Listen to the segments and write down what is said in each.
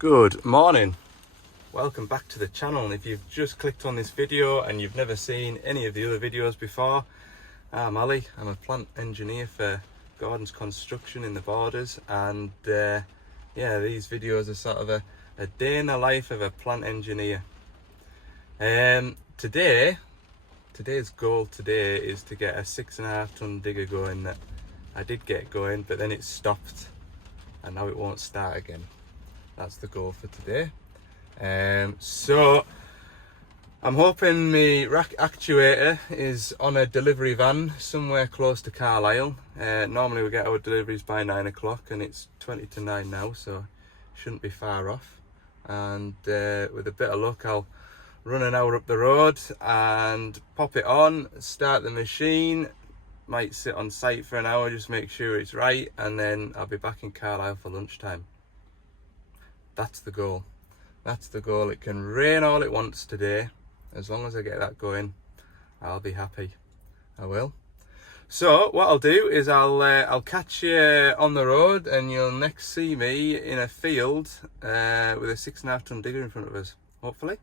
Good morning, welcome back to the channel. And if you've just clicked on this video and you've never seen any of the other videos before, I'm Ali. I'm a plant engineer for Gordon's Construction in the Borders, and yeah, these videos are sort of a day in the life of a plant engineer. Today's goal today is to get a 6.5 ton digger going. That I did get going, but then it stopped and now it won't start again. That's the goal for today. So I'm hoping my rack actuator is on a delivery van somewhere close to Carlisle. Normally we get our deliveries by 9 o'clock and it's 20 to 9 now, so shouldn't be far off. And with a bit of luck, I'll run an hour up the road and pop it on, start the machine, might sit on site for an hour, just make sure it's right, and then I'll be back in Carlisle for lunchtime. That's the goal. That's the goal. It can rain all it wants today. As long as I get that going, I'll be happy. I will. So what I'll do is I'll catch you on the road, and you'll next see me in a field with a 6.5 ton digger in front of us, hopefully.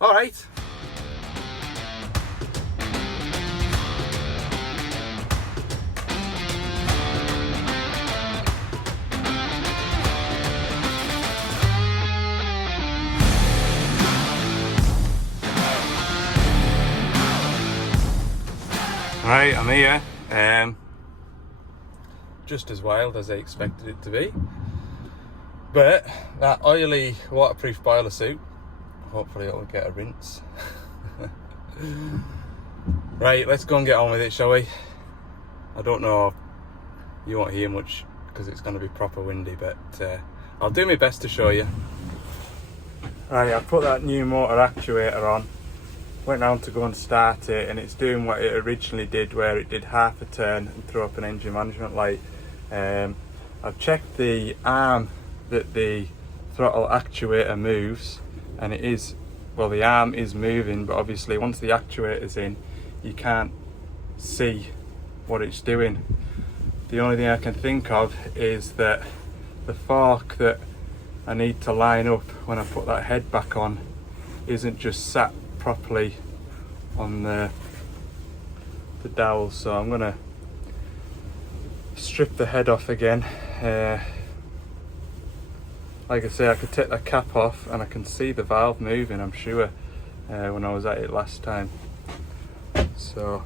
All right. Right, I'm here. Just as wild as I expected it to be, but that oily waterproof boiler suit, hopefully it'll get a rinse. Right, let's go and get on with it, shall we? I don't know, you won't hear much because it's going to be proper windy, but I'll do my best to show you. Right, I put that new motor actuator on. Went round to go and start it, and it's doing what it originally did, where it did half a turn and threw up an engine management light. I've checked the arm that the throttle actuator moves, and it is, well, the arm is moving, but obviously once the actuator's in, you can't see what it's doing. The only thing I can think of is that the fork that I need to line up when I put that head back on isn't just sat properly on the dowel, so I'm gonna strip the head off again. Like I say, I could take the cap off and I can see the valve moving, I'm sure, when I was at it last time. So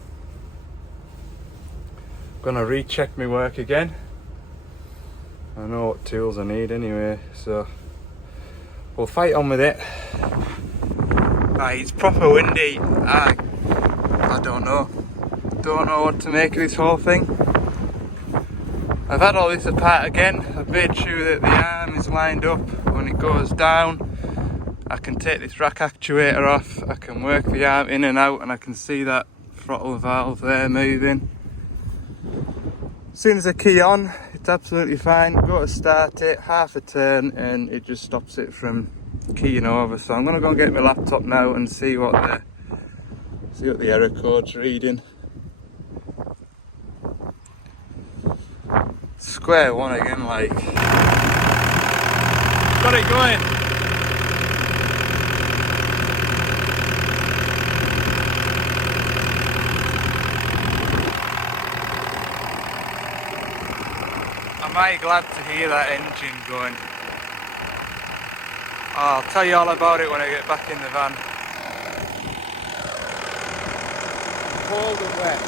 I'm gonna recheck my work again. I know what tools I need anyway, so we'll fight on with it. Right, it's proper windy. I don't know what to make of this whole thing. I've had all this apart again. I've made sure that the arm is lined up. When it goes down, I can take this rack actuator off, I can work the arm in and out, and I can see that throttle valve there moving. As soon as I key on, it's absolutely fine. Go to start it, half a turn, and it just stops it from keying over. So I'm gonna go and get my laptop now and see what the error code's reading. Square one again, like. Got it going. Am I glad to hear that engine going. I'll tell you all about it when I get back in the van. Cold and wet.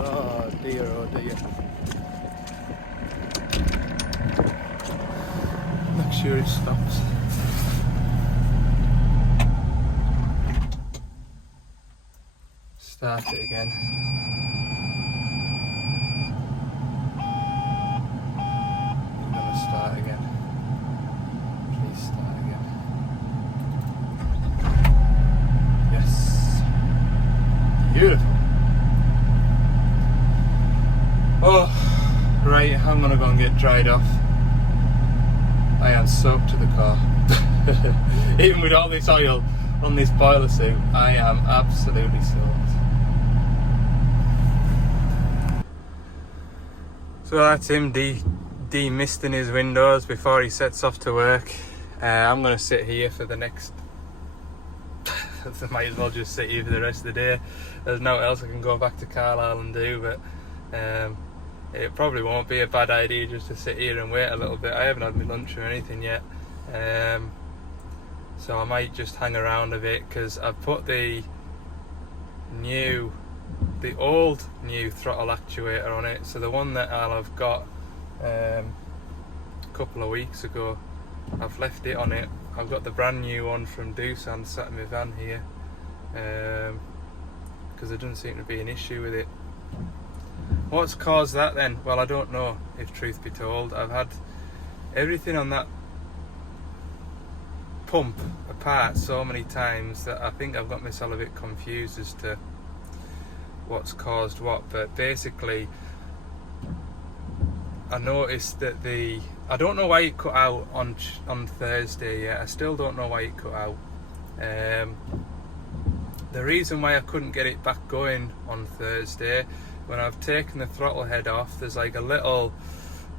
Oh dear, oh dear. Make sure it stops. Start it again. I'm gonna start again. Please start again. Yes. Beautiful. Oh, right, I'm gonna go and get dried off. I am soaked to the car. Even with all this oil on this boiler suit, I am absolutely soaked. So that's him demisting his windows before he sets off to work. I'm going to sit here for the next... I might as well just sit here for the rest of the day. There's nothing else I can go back to Carlisle and do, but it probably won't be a bad idea just to sit here and wait a little bit. I haven't had my lunch or anything yet, so I might just hang around a bit, because I've put the old new throttle actuator on it. So the one that I've got a couple of weeks ago, I've left it on it. I've got the brand new one from Doosan sat in my van here, because there doesn't seem to be an issue with it. What's caused that then? Well, I don't know, if truth be told. I've had everything on that pump apart so many times that I think I've got myself a bit confused as to what's caused what. But basically, I noticed that I don't know why it cut out on Thursday yet. I still don't know why it cut out. The reason why I couldn't get it back going on Thursday, when I've taken the throttle head off, there's like a little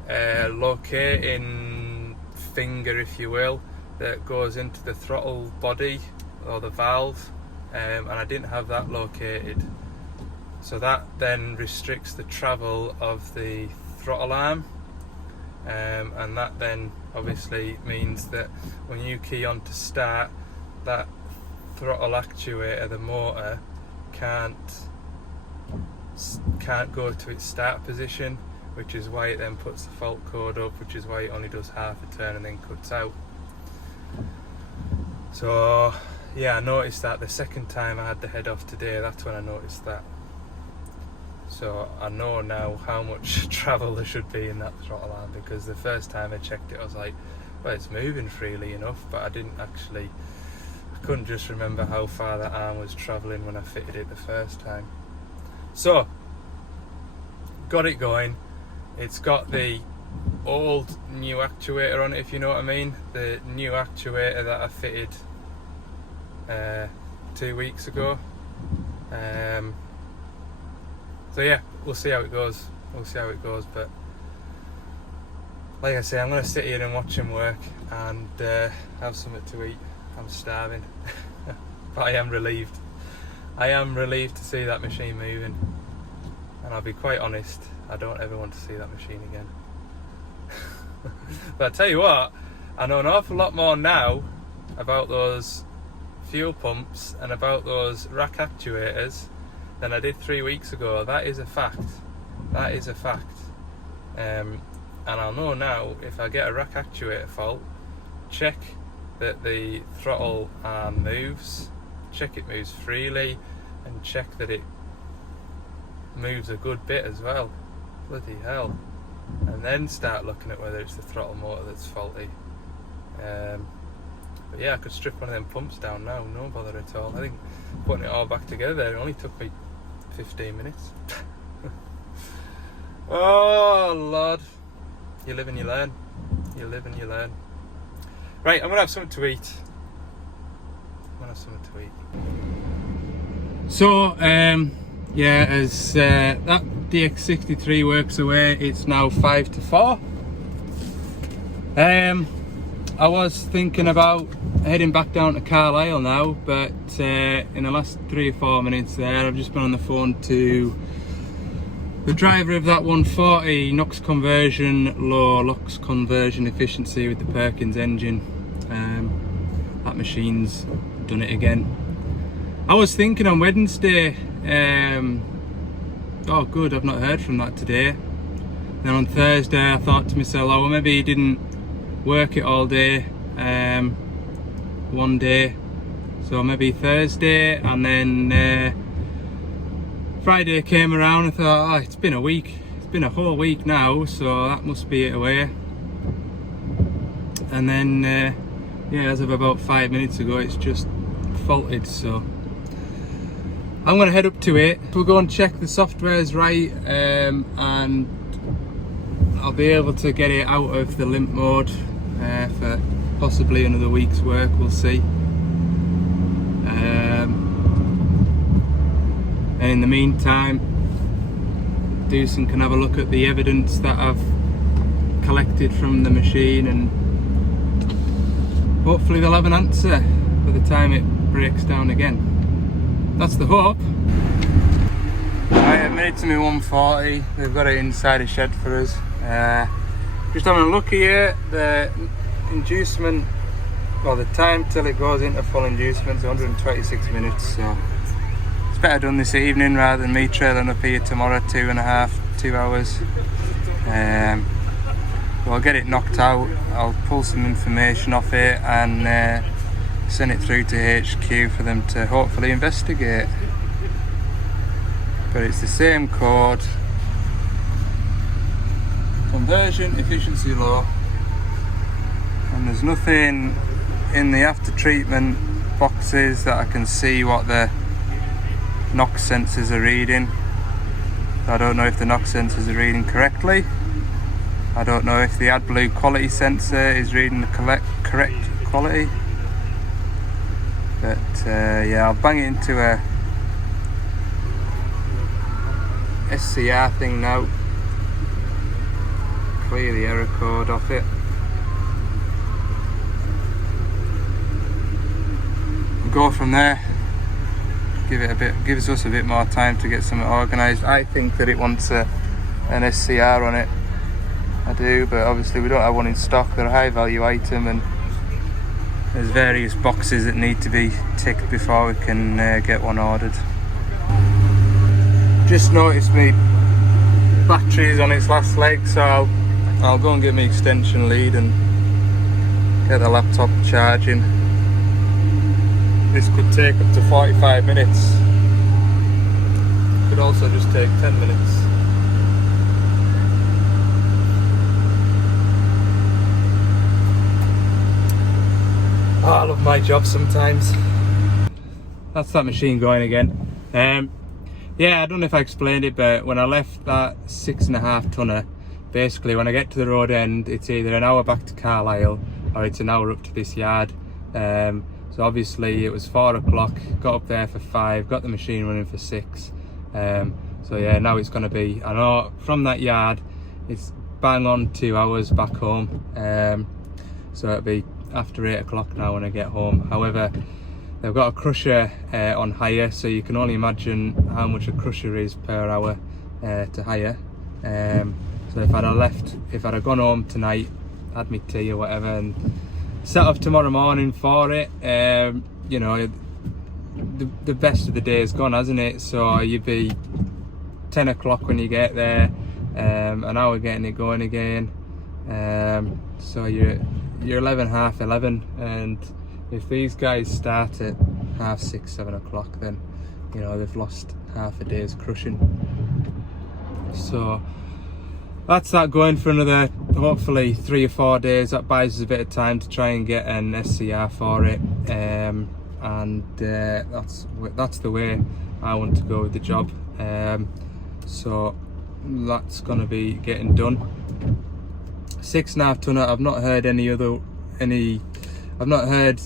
locating finger, if you will, that goes into the throttle body or the valve, and I didn't have that located. So that then restricts the travel of the throttle arm, and that then obviously means that when you key on to start, that throttle actuator, the motor, can't go to its start position, which is why it then puts the fault code up, which is why it only does half a turn and then cuts out. So yeah, I noticed that the second time I had the head off today, that's when I noticed that. So I know now how much travel there should be in that throttle arm, because the first time I checked it I was like, well, it's moving freely enough, but I couldn't just remember how far that arm was travelling when I fitted it the first time. So, got it going. It's got the old new actuator on it, if you know what I mean. The new actuator that I fitted 2 weeks ago. So yeah, we'll see how it goes. But like I say, I'm going to sit here and watch him work and have something to eat. I'm starving. But I am relieved. I am relieved to see that machine moving. And I'll be quite honest, I don't ever want to see that machine again. But I tell you what, I know an awful lot more now about those fuel pumps and about those rack actuators than I did 3 weeks ago. That is a fact. That is a fact. And I'll know now, if I get a rack actuator fault, check that the throttle arm moves, check it moves freely, and check that it moves a good bit as well. Bloody hell. And then start looking at whether it's the throttle motor that's faulty. But yeah, I could strip one of them pumps down now, no bother at all. I think putting it all back together, it only took me 15 minutes. Oh Lord, you live and you learn. You live and you learn. Right, I'm gonna have something to eat. So, yeah, as that DX63 works away, it's now 5 to 4. I was thinking about heading back down to Carlisle now, but in the last 3 or 4 minutes there, I've just been on the phone to the driver of that 140 NOx conversion, low LOX conversion efficiency with the Perkins engine. That machine's done it again. I was thinking on Wednesday, oh good, I've not heard from that today. Then on Thursday I thought to myself, oh well, maybe he didn't work it all day, one day, so maybe Thursday, and then Friday came around and I thought, oh, it's been a week, it's been a whole week now, so that must be it away. And then yeah, as of about 5 minutes ago, it's just faulted, so I'm going to head up to it. We'll go and check the software's right, and I'll be able to get it out of the limp mode for possibly another week's work, we'll see. And in the meantime, Doosan can have a look at the evidence that I've collected from the machine, and hopefully they'll have an answer by the time it breaks down again. That's the hope. Right, I've made it to my 140. They've got it inside a shed for us. Just having a look here. The inducement, well, the time till it goes into full inducement is 126 minutes. So it's better done this evening rather than me trailing up here tomorrow 2 hours. I'll get it knocked out. I'll pull some information off it and send it through to HQ for them to hopefully investigate. But it's the same code. Conversion efficiency low. And there's nothing in the after treatment boxes that I can see what the NOx sensors are reading. I don't know if the NOx sensors are reading correctly. I don't know if the adblue quality sensor is reading the correct quality. But yeah, I'll bang it into a SCR thing now. Clear the error code off it. Go from there. Gives us a bit more time to get something organised. I think that it wants an SCR on it. I do, but obviously we don't have one in stock. They're a high value item, and there's various boxes that need to be ticked before we can get one ordered. Just noticed me battery's on its last leg, so I'll go and get my extension lead and get the laptop charging. This could take up to 45 minutes. Could also just take 10 minutes. Oh, I love my job sometimes. That's that machine going again. Yeah, I don't know if I explained it, but when I left that 6.5 tonner, basically when I get to the road end, it's either an hour back to Carlisle or it's an hour up to this yard. So obviously it was 4 o'clock, got up there for 5, got the machine running for 6. So yeah, now it's going to be, I know from that yard, it's bang on 2 hours back home. So it'll be after 8 o'clock now when I get home. However, they've got a crusher on hire, so you can only imagine how much a crusher is per hour to hire. So if I'd have gone home tonight, had me tea or whatever, and set off tomorrow morning for it, you know, the best of the day is gone, hasn't it? So you'd be 10 o'clock when you get there, an hour getting it going again. So you're 11, half 11, and if these guys start at 6:30, 7 o'clock, then you know they've lost half a day's crushing. So that's that going for another hopefully 3 or 4 days. That buys us a bit of time to try and get an SCR for it, and that's the way I want to go with the job. So that's going to be getting done. 6.5 tonner. I've not heard I've not heard,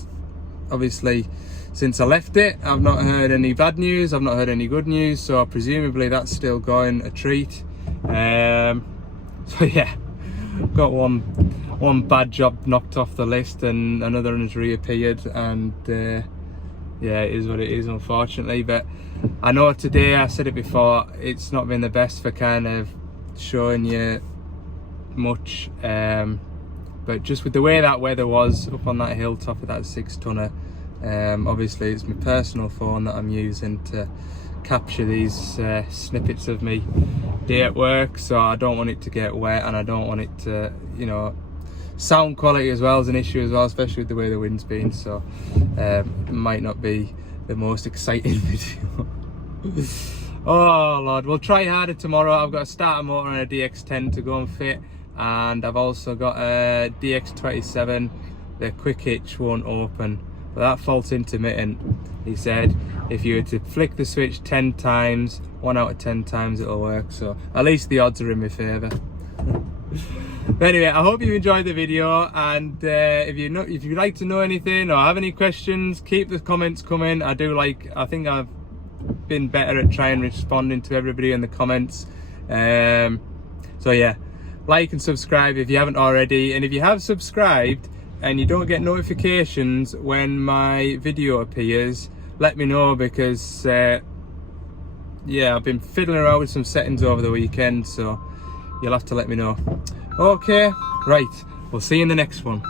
obviously, since I left it. I've not heard any bad news. I've not heard any good news. So presumably that's still going a treat. So yeah, got one bad job knocked off the list, and another one has reappeared, and yeah, it is what it is, unfortunately. But I know today, I said it before, it's not been the best for kind of showing you much, but just with the way that weather was up on that hilltop of that 6 tonner, obviously it's my personal phone that I'm using to capture these snippets of me day at work, so I don't want it to get wet, and I don't want it to, you know, sound quality as well is an issue as well, especially with the way the wind's been. So it might not be the most exciting video. Oh Lord, we'll try harder tomorrow. I've got a starter motor and a DX10 to go and fit, and I've also got a DX27. The quick hitch won't open, but that fault's intermittent. He said if you were to flick the switch 10 times, 1 out of 10 times it'll work, so at least the odds are in my favour. But anyway, I hope you enjoyed the video, and if you'd like to know anything or have any questions, keep the comments coming. I think I've been better at trying responding to everybody in the comments. So yeah, like and subscribe if you haven't already, and if you have subscribed and you don't get notifications when my video appears, let me know, because yeah, I've been fiddling around with some settings over the weekend, so you'll have to let me know. Okay, right, we'll see you in the next one.